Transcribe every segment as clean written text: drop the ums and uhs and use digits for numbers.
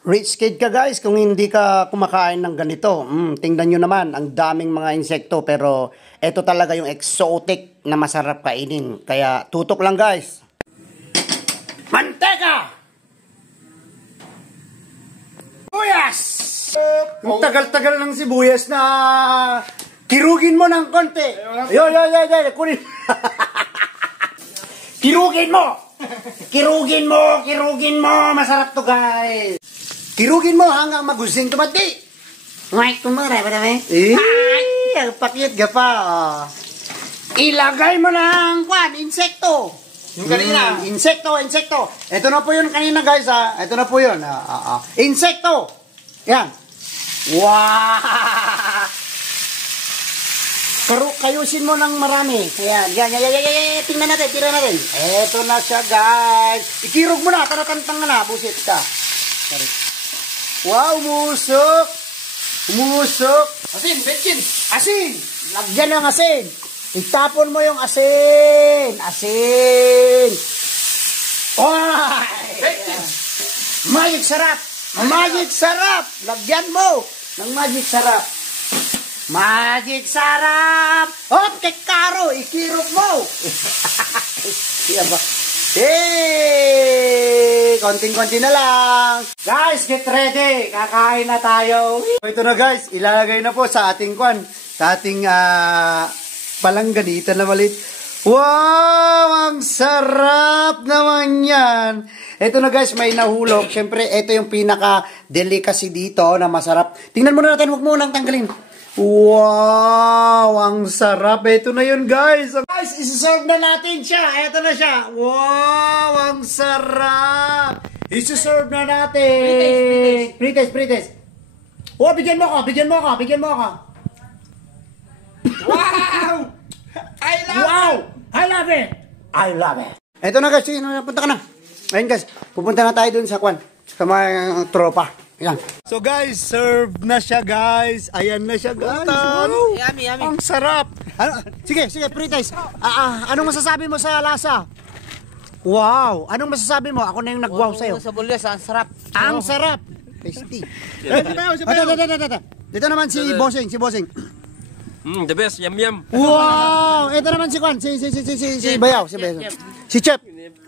Rich kid ka guys kung hindi ka kumakain ng ganito. Tingnan nyo naman, ang daming mga insekto pero ito talaga yung exotic na masarap kainin. Kaya tutok lang guys. Manteka! Sibuyas! Ang tagal-tagal ng sibuyas na kirugin mo ng konti. Yo, kunin. Kirugin mo! Kirugin mo! Masarap to guys! Kirugin mo hanggang magusing tumati. Ngay, kumara ba naman? Ay, ang pakit ka pa. Ilagay mo ng insekto. Yung kanina. Insekto. Ito na po yun kanina guys ha. Ito na po yun. Insekto. Yan. Wow. Kayusin mo ng marami. Ayan. Yan. Tingnan natin. Ito na siya guys. Ikirog mo na. Taratantang na. Busit ka. Sorry. Wow, umusok! Asin, betchin! Asin! Lagyan ng asin! Itapon mo yung asin! Oh! Magic sarap! Lagyan mo ng magic sarap! Hop, kekaro! Ikirok mo! Iya ba? Hey! Konting-konti na lang. Guys, get ready. Kakain na tayo. Ito na guys, ilalagay na po sa ating palangganita na malit. Wow! Ang sarap naman yan. Ito na guys, may nahulog. Siyempre, ito yung pinaka-delicacy dito na masarap. Tingnan muna natin, huwag mo nang tanggalin. Wow! Ang sarap. Ito na yun guys. Guys, isi-serve na natin siya. Ito na siya. Wow! Ang sarap. Isi-serve na natin. Pretest. Oh, bigyan mo ako. Wow! I love it. Ito na guys. Punta ka na. Ayun guys. Pupunta na tayo dun sa sa mga tropa. Yan. So guys, serve na siya guys. Ayan na siya guys. Wow. Yummy. Ang sarap. Sige, Pretest. Anong masasabi mo sa lasa? Wow. Anong masasabi mo? Ako na yung nag-wow sa'yo. Sa bulyas, ang sarap. Ang sarap. Tasty. Dito naman si Bossing. The best, yum. Wow. Ito naman si Bayaw. Si Chef.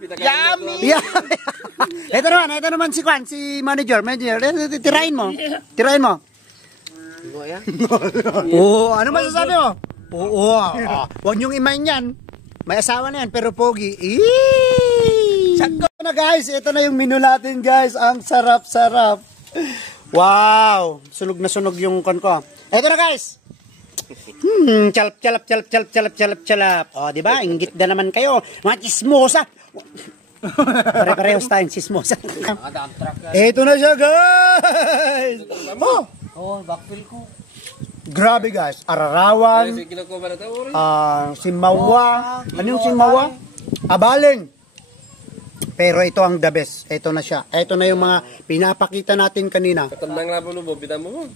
Yummy. Ito naman si manager. Tirain mo. Oh, ano masasabi mo? Huwag niyong imayin yan. May asawa na yan, pero pogi. Sakto na guys. Ito na yung menu natin guys. Ang sarap. Wow. Sunog na sunog yung ko. Ito na guys. Chalap. O, diba? Inggit na naman kayo. Mga chismosa. Pare-parehos tayong chismosa. Ito na siya, guys! Backfill ko. Grabe, guys. Ararawan. Simawa. Ano yung simawa? Abaling. Pero ito ang the best. Ito na siya. Ito na yung mga pinapakita natin kanina. Katandang laban mo, bida mo.